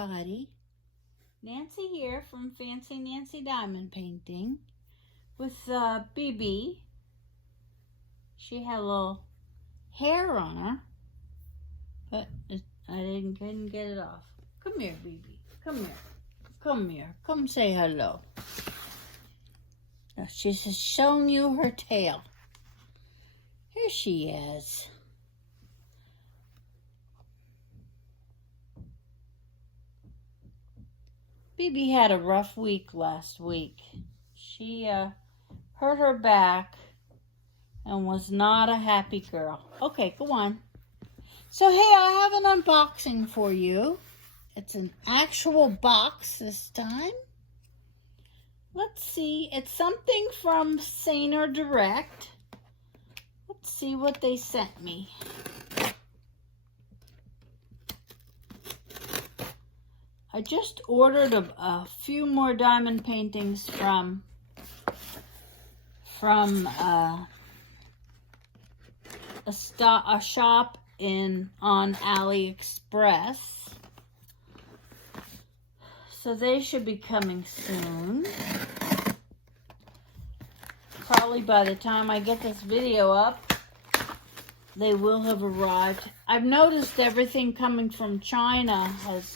everybody. Nancy here from Fancy Nancy Diamond Painting with BB. She had a little hair on her, but I couldn't get it off. Come here, BB. Come here. Come here. Come say hello. Now, she's just showing you her tail. Here she is. BB had a rough week last week. She hurt her back and was not a happy girl. Okay, go on. So, hey, I have an unboxing for you. It's an actual box this time. Let's see. It's something from SanerDirect. Let's see what they sent me. I just ordered a few more diamond paintings from a shop on AliExpress. So they should be coming soon. Probably by the time I get this video up, they will have arrived. I've noticed everything coming from China has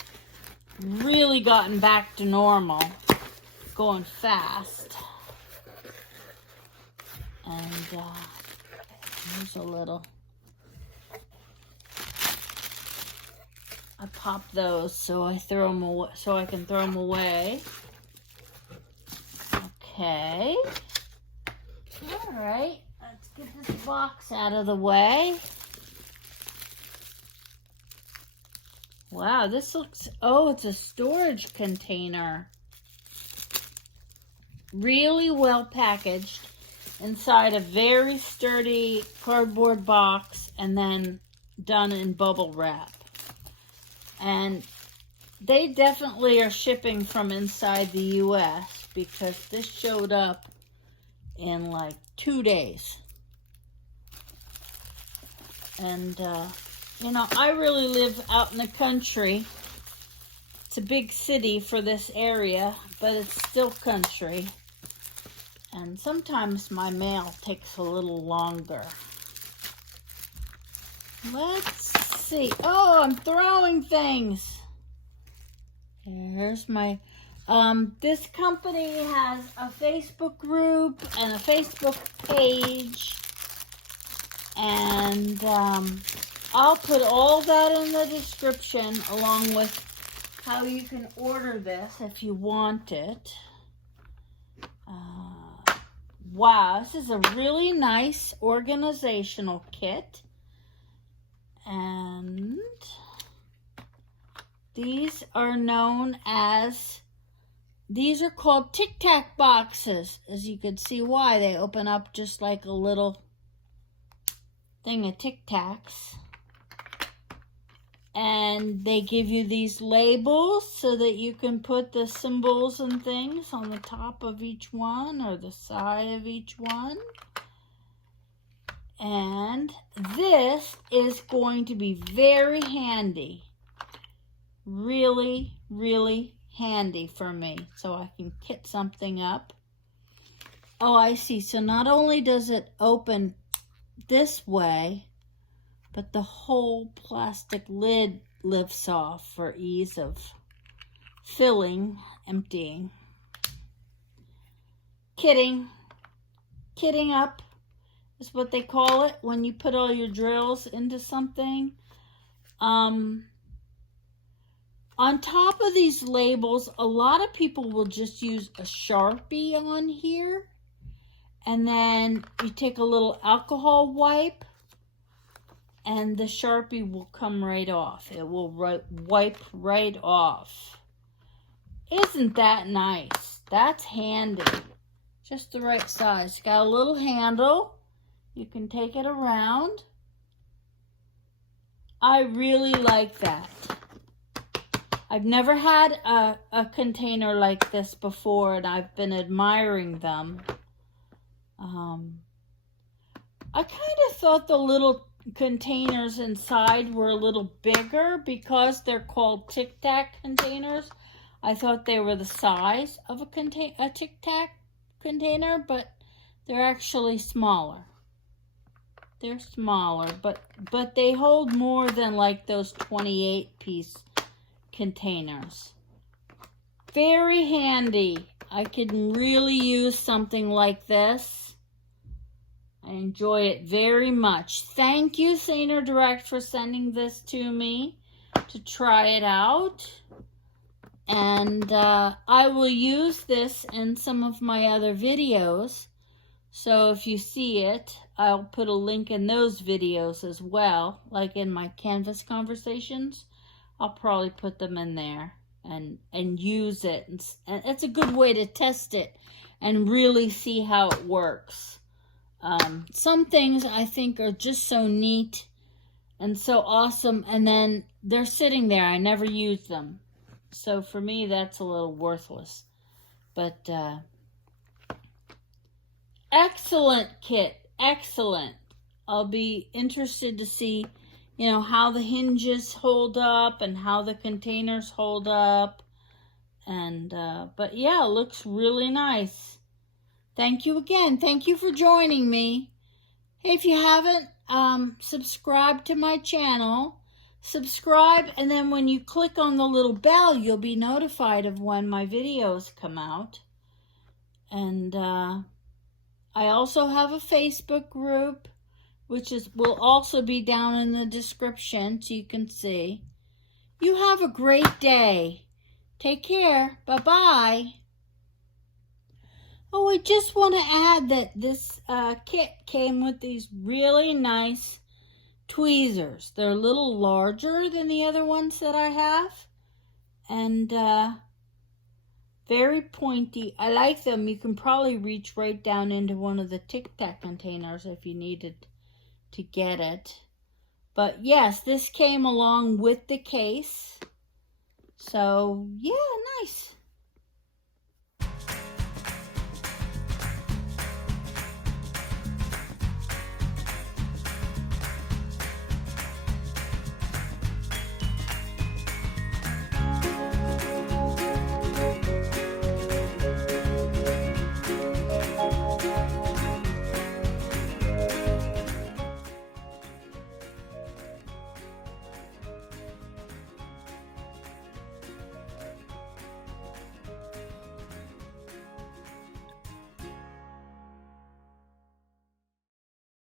really gotten back to normal, going fast. And here's a little. I pop those so I throw them away, so I can throw them away. Okay. All right. Let's get this box out of the way. Wow, this looks, oh, it's a storage container. Really well packaged inside a very sturdy cardboard box and then done in bubble wrap. And they definitely are shipping from inside the U.S. because this showed up in like 2 days. And, you know, I really live out in the country. It's a big city for this area, but it's still country. And sometimes my mail takes a little longer. Let's see. Oh, I'm throwing things. Here's my... this company has a Facebook group and a Facebook page. And I'll put all that in the description along with how you can order this if you want it. Wow, this is a really nice organizational kit. And these are known as, these are called Tic Tac boxes. As you can see why, they open up just like a little thing of Tic Tacs. And they give you these labels so that you can put the symbols and things on the top of each one or the side of each one. And this is going to be very handy. Really, really handy for me. So I can kit something up. Oh, I see. So not only does it open this way, but the whole plastic lid lifts off for ease of filling, emptying. Kitting up is what they call it when you put all your drills into something. On top of these labels, a lot of people will just use a Sharpie on here. And then you take a little alcohol wipe and the Sharpie will come right off. It will wipe right off. Isn't that nice? That's handy. Just the right size. Got a little handle. You can take it around. I really like that. I've never had a container like this before, and I've been admiring them. I kind of thought the little containers inside were a little bigger because they're called Tic Tac containers. I thought they were the size of a Tic Tac container, but they're actually smaller. They're smaller, but they hold more than like those 28-piece containers. Very handy. I can really use something like this. I enjoy it very much. Thank you, SanerDirect, for sending this to me to try it out. And I will use this in some of my other videos. So if you see it, I'll put a link in those videos as well. Like in my Canvas conversations, I'll probably put them in there and use it. And it's a good way to test it and really see how it works. Some things I think are just so neat and so awesome, and then they're sitting there. I never use them. So for me, that's a little worthless. But excellent kit. Excellent. I'll be interested to see, you know, how the hinges hold up and how the containers hold up. And but yeah, it looks really nice. Thank you again. Thank you for joining me. Hey, if you haven't subscribed to my channel, subscribe, and then when you click on the little bell, you'll be notified of when my videos come out. And I also have a Facebook group, which will also be down in the description so you can see. You have a great day. Take care. Bye-bye. Oh, I just want to add that this kit came with these really nice tweezers. They're a little larger than the other ones that I have, and very pointy. I like them. You can probably reach right down into one of the Tic Tac containers if you needed to get it. But yes, this came along with the case. So yeah, nice.